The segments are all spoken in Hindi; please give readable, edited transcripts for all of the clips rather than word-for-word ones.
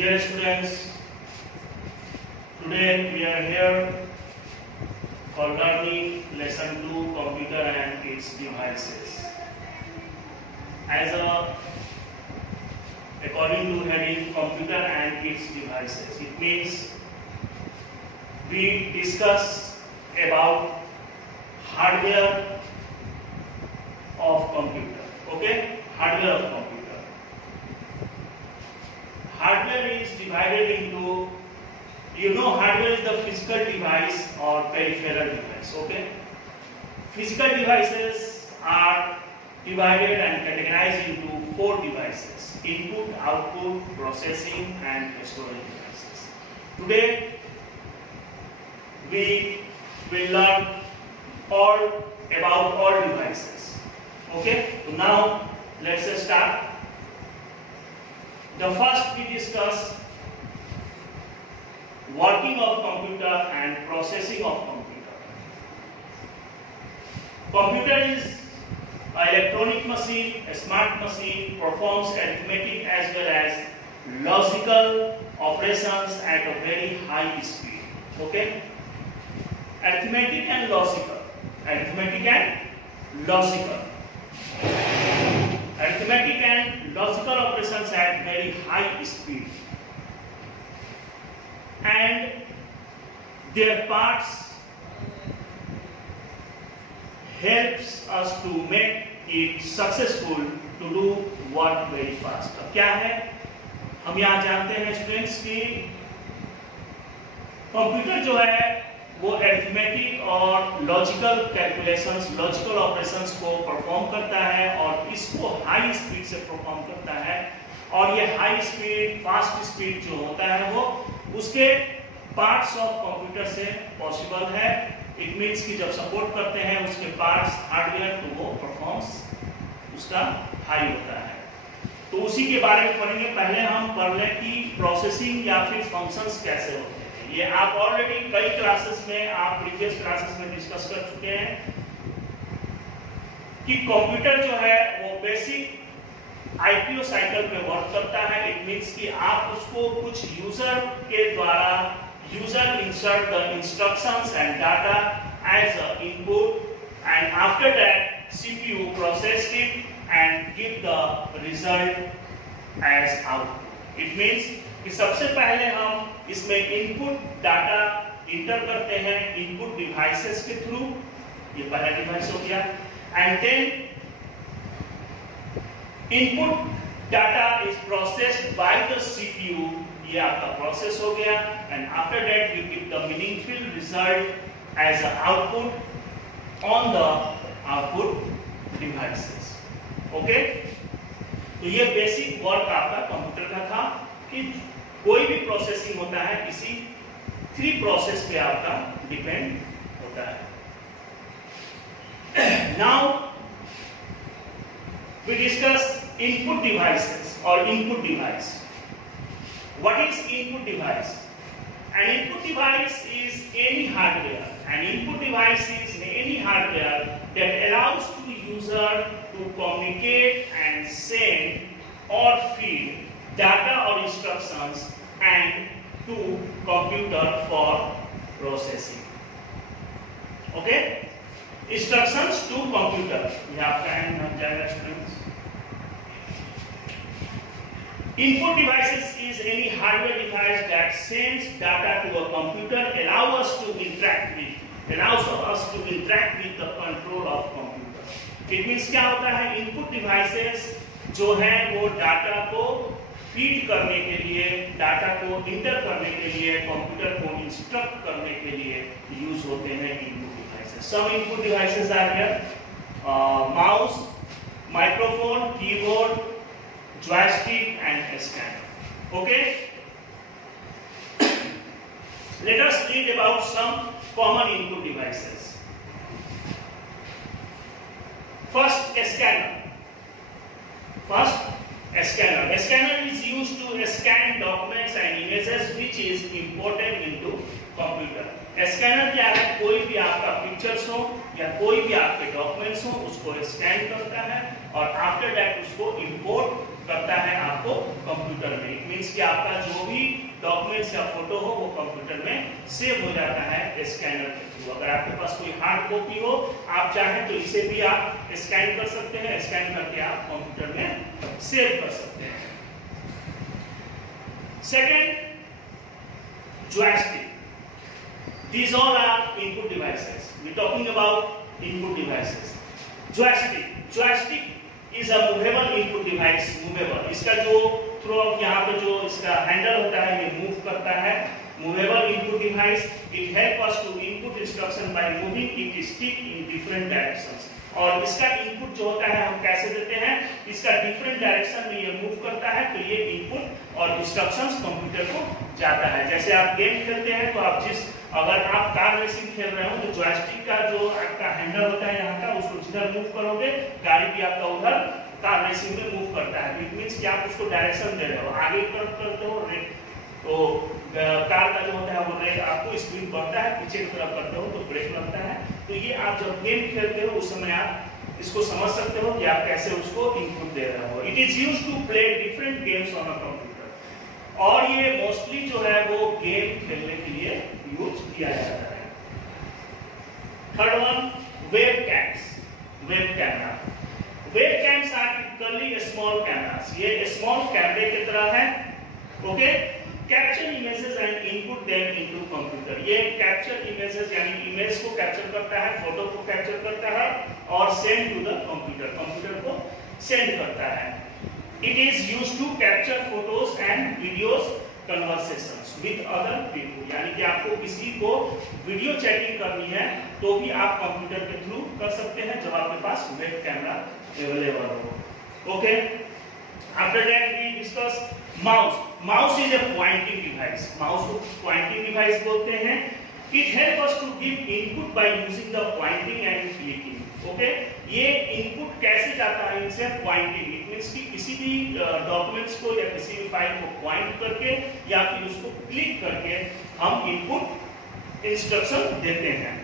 Dear students, today we are here for learning lesson 2 computer and its devices. According to heading computer and its devices, it means we discuss about hardware of computer. Okay, hardware of computer. Hardware is divided into, hardware is the physical device or peripheral device. Okay, physical devices are divided and categorized into 4 devices: input, output, processing, and storage devices. Today we will learn all about all devices. Okay, so now let's start. The first we discuss working of computer and processing of computer. Computer is an electronic machine, a smart machine, performs arithmetic as well as logical operations at a very high speed. Okay? Arithmetic and logical. Arithmetic and logical. Arithmetic and logical operations at very high speed, and their parts helps us to make it successful to do work very fast. अब क्या है, हम यहाँ जानते हैं स्टूडेंट्स कि कंप्यूटर जो है वो अरिथमेटिक और लॉजिकल कैलकुलेशंस, लॉजिकल ऑपरेशंस को परफॉर्म करता है और इसको हाई स्पीड से परफॉर्म करता है। और ये हाई स्पीड, फास्ट स्पीड जो होता है वो उसके पार्ट्स ऑफ कंप्यूटर से पॉसिबल है। इट मींस कि जब सपोर्ट करते हैं उसके पार्ट्स हार्डवेयर, तो वो परफॉर्मेंस उसका हाई होता है। तो उसी के बारे में पढ़ेंगे। पहले हम पढ़ लें कि प्रोसेसिंग या फिर फंक्शंस कैसे होते हैं। ये आप ऑलरेडी कई क्लासेस में, आप प्रीवियस क्लासेस में डिस्कस कर चुके हैं कि कंप्यूटर जो है वो बेसिक आईपीओ साइकिल पे वर्क करता है। इट मींस कि आप उसको कुछ यूजर के द्वारा, user insert the instructions and data as a input and after that CPU process it and give the result as output. It means कि सबसे पहले हम इसमें इनपुट डाटा इंटर करते हैं इनपुट डिवाइसेस के थ्रू, ये पहला डिवाइस हो गया, and then input data is processed by the CPU, ये आपका प्रोसेस हो गया, and after that you give the meaningful result as a output on the output devices. Okay, तो ये बेसिक वर्क आपका कंप्यूटर का था कि कोई भी प्रोसेसिंग होता है किसी 3 प्रोसेस पे आपका डिपेंड होता है। Now we discuss input devices और input device. What is input device? An input device is any hardware, an input device is any hardware that allows to user to communicate and send और feed data or instructions and to computer for processing. Okay, instructions to computer, ये आपका एंड बन जाएगा students. Input devices is any hardware device that sends data to a computer, allows us to interact with the control of computer. It means क्या होता है, इनपुट डिवाइसेस जो है वो डाटा को फीड करने के लिए, डाटा को इंटर करने के लिए, कंप्यूटर को इंस्ट्रक्ट करने के लिए यूज होते हैं input devices. Some input devices are here: mouse, microphone, keyboard, joystick and scanner. Okay, let us read about some common input devices. First, scanner. A scanner is used to scan documents and images which is imported into computer. Scanner क्या है? कोई भी आपका पिक्चर्स हो या कोई भी आपके डॉक्यूमेंट्स हो उसको स्कैन करता है और आफ्टर दैट उसको इंपोर्ट करता है आपको कंप्यूटर में। इट मींस कि आपका जो भी डॉक्यूमेंट्स या फोटो हो वो कंप्यूटर में सेव हो जाता है स्कैनर के थ्रू। अगर आपके पास कोई हार्ड कॉपी हो, आप चाहें तो इसे भी आप स्कैन कर सकते हैं, स्कैन करके आप कंप्यूटर में सेव कर सकते हैं। Second, joystick. These all are input devices. We're talking about input devices. Joystick is a movable input device. Movable. इसका जो थ्रो यहाँ पे जो इसका हैंडल होता है ये मूव करता है. Movable input device. It helps us to input instruction by moving it stick in different directions. और इसका इनपुट जो होता है हम कैसे देते हैं, इसका डिफरेंट डायरेक्शन में ये मूव करता है, तो ये इनपुट और इंस्ट्रक्शंस कंप्यूटर को जाता है। जैसे आप गेम खेलते हैं तो आप अगर आप कार रेसिंग खेल रहे हो तो जॉयस्टिक का जो आपका हैंडल होता है यहाँ का, उसको जिधर मूव करोगे गाड़ी भी आपका उधर कार रेसिंग में मूव करता है। इट मींस कि आप उसको डायरेक्शन दे रहे हो, आगे करते हो रेड तो कार का जो होता है वो रेड आपको स्पीड बढ़ता है, पीछे की तरफ करते हो तो ब्रेक लगता है। तो ये आप जब गेम खेलते हो उस समय आप इसको समझ सकते हो कि आप कैसे उसको इनपुट दे रहे हो। It is used to play different games on a computer, और ये मोस्टली जो है वो गेम खेलने के लिए यूज किया जाता है। Third one, webcams, web camera. Webcams are typically small cameras, ये स्मॉल कैमरे की तरह है। Okay, capture images and input them into computer. ये कैप्चर इमेजेस यानी इमेज को कैप्चर करता है, फोटो को कैप्चर करता है और send to the computer, computer को सेंड करता है। It is used to capture photos and videos conversations with other people, यानी कि आपको किसी को वीडियो चैटिंग करनी है तो भी आप कंप्यूटर के थ्रू कर सकते हैं जब आपके पास वेब कैमरा अवेलेबल हो। Okay, after that we discuss mouse. Mouse is a pointing device, mouse को पॉइंटिंग डिवाइस बोलते हैं। It help us to give input by using the pointing and clicking. Okay, ये इनपुट कैसे जाता है इनसे, पॉइंटिंग। इट मींस कि किसी भी डॉक्यूमेंट्स को या किसी भी फाइल को पॉइंट करके या फिर उसको क्लिक करके हम इनपुट इंस्ट्रक्शन देते हैं।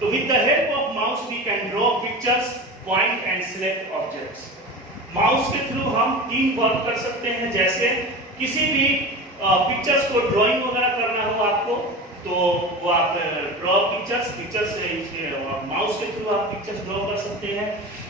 तो with the help of mouse we can draw pictures, point and select objects. Mouse के थ्रू हम टीम वर्क कर सकते हैं, जैसे किसी भी पिक्चर्स को ड्राइंग वगैरह करना हो आपको तो वो आप ड्रॉ पिक्चर्स से माउस के थ्रू आप पिक्चर्स ड्रॉ कर सकते हैं।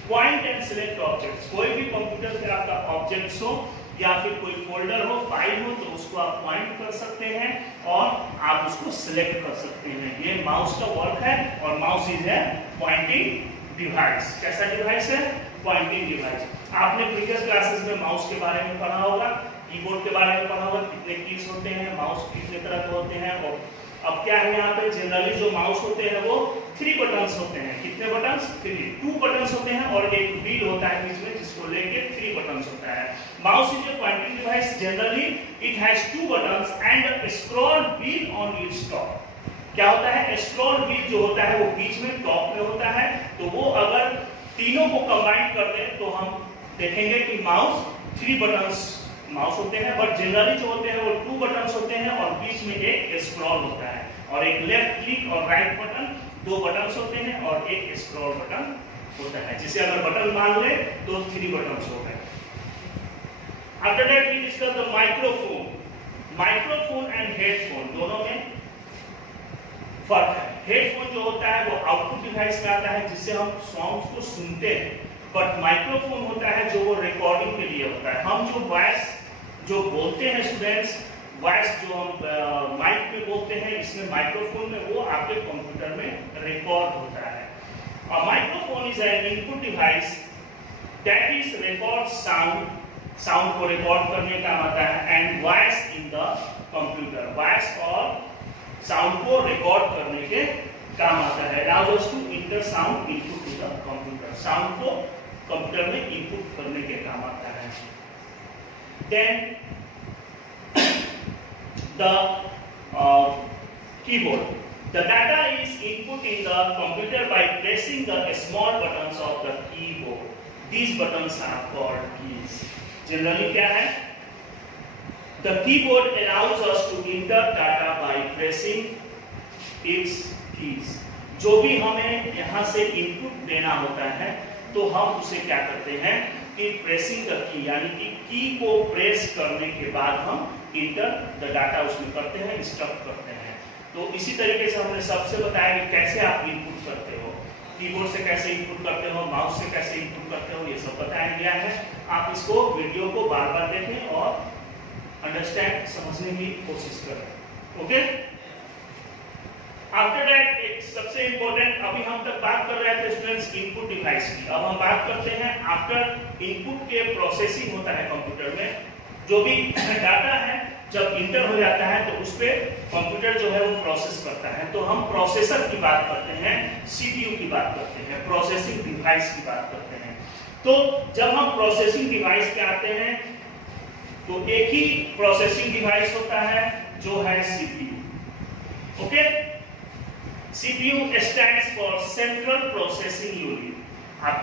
पॉइंट एंड सिलेक्ट ऑब्जेक्ट्स, कोई भी कंप्यूटर पे आपका ऑब्जेक्ट्स हो या फिर कोई फोल्डर हो, फाइल हो, तो उसको आप पॉइंट कर सकते हैं और आप उसको सिलेक्ट कर सकते हैं। ये माउस का वर्क है और माउस इज है पॉइंटिंग डिवाइस। कैसा डिवाइस है, पॉइंटिंग डिवाइस। आपने प्रीवियस क्लासेस में माउस के बारे में पढ़ा होगा, कीबोर्ड के बारे में पढ़ा होगा, कितने कीज होते हैं, माउस कितने तरह के होते हैं। और अब क्या है यहाँ पे जनरली जो माउस होते हैं वो 3 बटन्स होते हैं। कितने बटन्स, 3, 2 बटन्स होते हैं और एक व्हील होता है बीच में जिसको लेके 3 बटन्स होता है। Mouse is a pointing device, generally it has 2 buttons and a scroll wheel on its top. क्या होता है, स्क्रॉल व्हील जो होता है वो बीच में टॉप में होता है, तो वो अगर तीनों को कंबाइन कर दें तो हम देखेंगे कि माउस 3 बटन्स माउस होते हैं, बट जनरली जो होते हैं वो 2 बटन्स होते हैं और बीच में एक स्क्रॉल होता है और एक लेफ्ट क्लिक और राइट बटन, 2 बटन्स होते हैं और एक स्क्रॉल बटन होता है, जिसे अगर बटन मान ले तो 3 बटन्स हो गए। After that we discuss the microphone. Microphone and headphone दोनों में फर्क है। हेडफोन जो होता है वो आउटपुट डिवाइस में आता है जिससे हम सॉन्ग्स को सुनते हैं, बट माइक्रोफोन होता है जो वो रिकॉर्डिंग के लिए होता है। हम जो वॉइस जो बोलते हैं स्टूडेंट्स, वॉइस जो हम माइक पे बोलते हैं, इसमें माइक्रोफोन में वो आपके कंप्यूटर में रिकॉर्ड होता है। A microphone is an input device that is record sound को रिकॉर्ड करने का आता है, and voice in the computer, voice और साउंड को रिकॉर्ड करने के काम आता है। allows us to enter sound input to the computer, sound को कंप्यूटर में इनपुट करने के काम आता है। Then the keyboard. The data is input in the computer by pressing the small buttons of the keyboard. These buttons are called keys. Generally क्या है? The keyboard allows us to enter data by pressing its keys. जो भी हमें यहाँ से इनपुट देना होता है तो हम उसे क्या करते हैं कि प्रेसिंग द की, यानी कि की को प्रेस करने के बाद हम इंटर द डाटा उसमें करते हैं, इंस्ट्रक्ट करते हैं। तो इसी तरीके से हमने सबसे बताया कि कैसे आप इनपुट करते हो, कीबोर्ड से कैसे इनपुट करते हो, माउस से कैसे इनपुट करते हो, ये सब बताया गया है। आप इसको वीडियो को बार बार देखें और अंडरस्टैंड समझने की कोशिश करें। ओके, आफ्टर दैट एक सबसे इंपॉर्टेंट, अभी हम तक बात कर रहे थे स्टूडेंट्स इनपुट डिवाइस की, अब हम बात करते हैं आफ्टर इनपुट के प्रोसेसिंग होता है कंप्यूटर में, जो भी डाटा है जब इंटर हो जाता है तो उस पे कंप्यूटर जो है वो प्रोसेस करता है। तो हम प्रोसेसर की बात करते हैं, सीपीयू की बात करते हैं, प्रोसेसिंग डिवाइस की बात करते हैं। तो जब हम प्रोसेसिंग डिवाइस पे आते हैं तो एक ही प्रोसेसिंग डिवाइस होता है जो है CPU. Okay, CPU stands for central processing unit. आप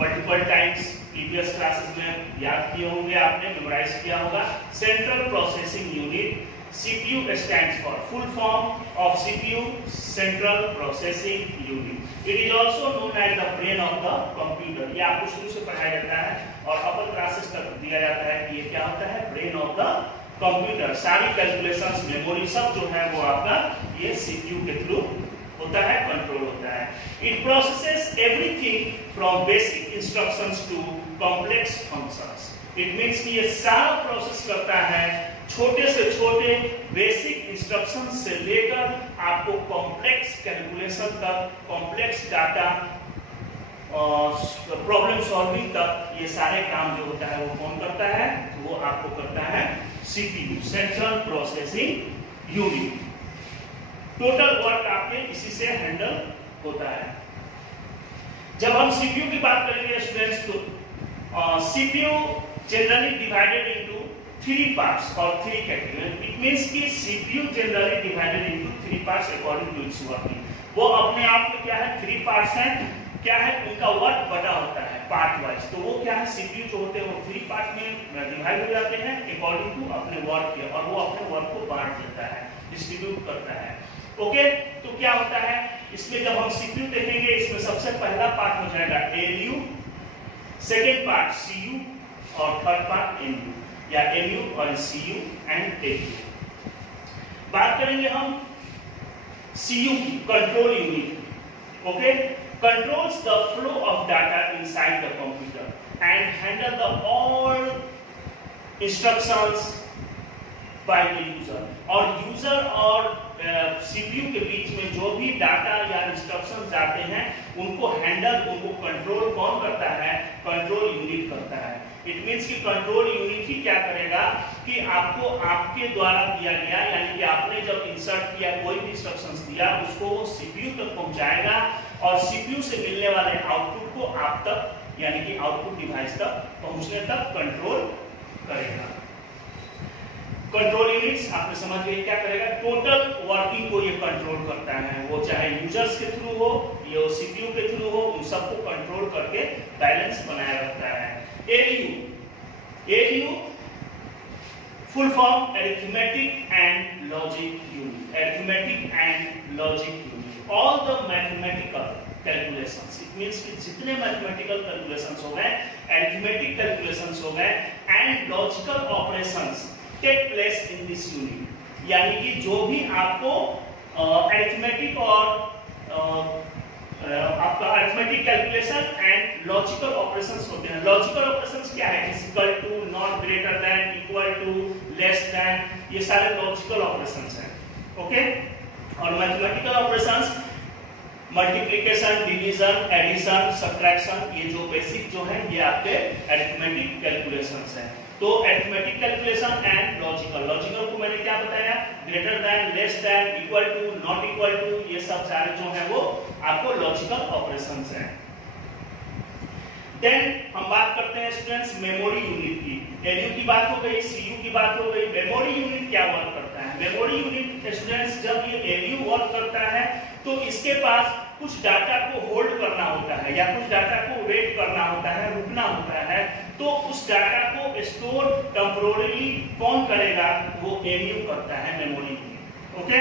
मल्टीपल टाइम्स प्रीवियस क्लासेस में याद किए होंगे, आपने मेमोराइज किया होगा। Central processing unit, CPU stands for, full form of CPU central processing unit. It is also known as the brain of the computer. ये आपको शुरू से पढ़ाया जाता है और अपर क्लासेस तक दिया जाता है कि ये क्या होता है, ब्रेन ऑफ द कंप्यूटर। सारी कैलकुलेशंस, मेमोरी सब जो है वो आपका ये सीपीयू के थ्रू होता है, कंट्रोल होता है। It processes everything from basic instructions to complex functions. It means कि ये सारा प्रोसेस करता है छोटे से छोटे बेसिक इंस्ट्रक्शंस से लेकर आपको कॉम्प्लेक्स कैलकुलेशन तक, कॉम्प्लेक्स डाटा प्रॉब्लम सॉल्विंग तक, ये सारे काम जो होता है वो कौन करता है, वो आपको करता है CPU, central processing unit. Total work आपके इसी से हैंडल होता है। जब हम सीपीयू की बात करेंगे स्टूडेंट्स तो CPU generally divided into 3 parts और 3 कैटेगरी। इट मींस कि CPU generally divided into 3 parts according to its working. वो अपने आप में क्या है, 3 पार्ट्स हैं, क्या है, उनका वर्क बटा होता है पार्ट वाइज। तो वो क्या है, सीपीयू जो होते हैं वो 3 पार्ट में डिवाइड हो जाते हैं अकॉर्डिंग टू अपने वर्क के, और वो अपने वर्क को बांट देता है, डिस्ट्रीब्यूट करता है। ओके, तो क्या होता है इसमें, जब हम सीपीयू देखेंगे इसमें सबसे पहला पार्ट हो जाएगा एलयू, सेकेंड पार्ट सीयू और थर्ड पार्ट एनयू, या एनयू और सीयू एंड एलयू। बात करेंगे हम सीयू की, control unit. Okay, controls the flow of data inside the computer and handle the all instructions by the user। और यूजर और सीपीयू के बीच में जो भी डाटा या इंस्ट्रक्शंस जाते हैं उनको हैंडल, उनको कंट्रोल कौन करता है, कंट्रोल यूनिट करता है। इट मींस कि कंट्रोल यूनिट ही क्या करेगा कि आपको आपके द्वारा दिया गया, यानी कि आपने जब इंसर्ट किया कोई भी इंस्ट्रक्शंस दिया उसको वो सीपीयू तक पहुंचाएगा और सीपीयू से मिलने वाले आउटपुट को आप तक, यानी कि आउटपुट डिवाइस तक पहुंचने तक कंट्रोल करेगा। कंट्रोल यूनिट्स आपने समझ गए क्या करेगा, टोटल वर्किंग को ये कंट्रोल करता है, वो चाहे यूजर्स के थ्रू हो या सीपीयू के थ्रू हो, उन सबको कंट्रोल करके बैलेंस बनाए रखता है। ALU full form arithmetic and logic unit, arithmetic and logic unit, all the mathematical calculations. It means कि जितने मैथमेटिकल कैलकुलेशंस हो गए, अरिथमेटिक कैलकुलेशंस हो गए and logical operations take place in this unit, यानी कि जो भी आपको अरिथमेटिक और आपका arithmetic calculation and logical operations होते हैं। लॉजिकल ऑपरेशंस क्या है, equal to, not greater than, equal to, less than, ये सारे लॉजिकल ऑपरेशंस हैं। ओके, और mathematical operations multiplication, division, addition, subtraction, ये जो बेसिक जो है ये आपके अरिथमेटिक कैलकुलेशंस हैं। तो arithmetic calculation and logical, logical को मैंने क्या बताया, greater than, less than, equal to, not equal to, ये सब सारे जो है वो आपको लॉजिकल ऑपरेशंस हैं। देन हम बात करते हैं स्टूडेंट्स मेमोरी यूनिट की। एलयू की बात हो गई, सीयू की बात हो गई, मेमोरी यूनिट क्या वर्क करता है। मेमोरी यूनिट स्टूडेंट्स जब ये एलयू वर्क करता है तो इसके पास कुछ डाटा को होल्ड करना होता है या कुछ डाटा को वेट करना होता है, रुकना होता है, तो उस डाटा को स्टोर टेम्पोरेरी कौन करेगा, वो एलयू करता है, memory unit. Okay,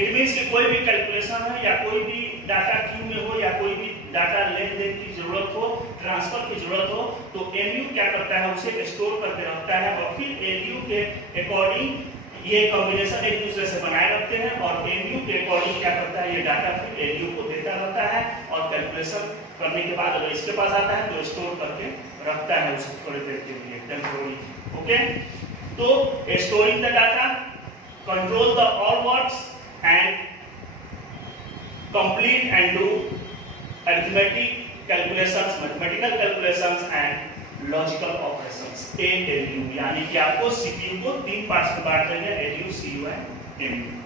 it means कि कोई भी कैलकुलेशन है या कोई भी डाटा क्यू में हो या कोई भी डाटा लेन देन की जरूरत हो, ट्रांसफर की जरूरत हो, तो एमयू क्या करता है, उसे स्टोर करके रखता है और फिर एलयू के अकॉर्डिंग ये कॉम्बिनेशन एक दूसरे से बनाए रखते हैं और एमयू के अकॉर्डिंग क्या करता है, ये डाटा फिर एलयू को देता रहता है और कैलकुलेशन करने के बाद अगर इसके पास आता है तो स्टोर करके रखता है उसे थोड़ी देर के लिए टेम्पोररी। ओके, तो storing the data, control the all words and complete and do arithmetic calculations, mathematical calculations and logical operations, ALU। यानी कि आपको CPU को 3 पार्ट्स में बांट देंगे, ALU, CU एंड MU।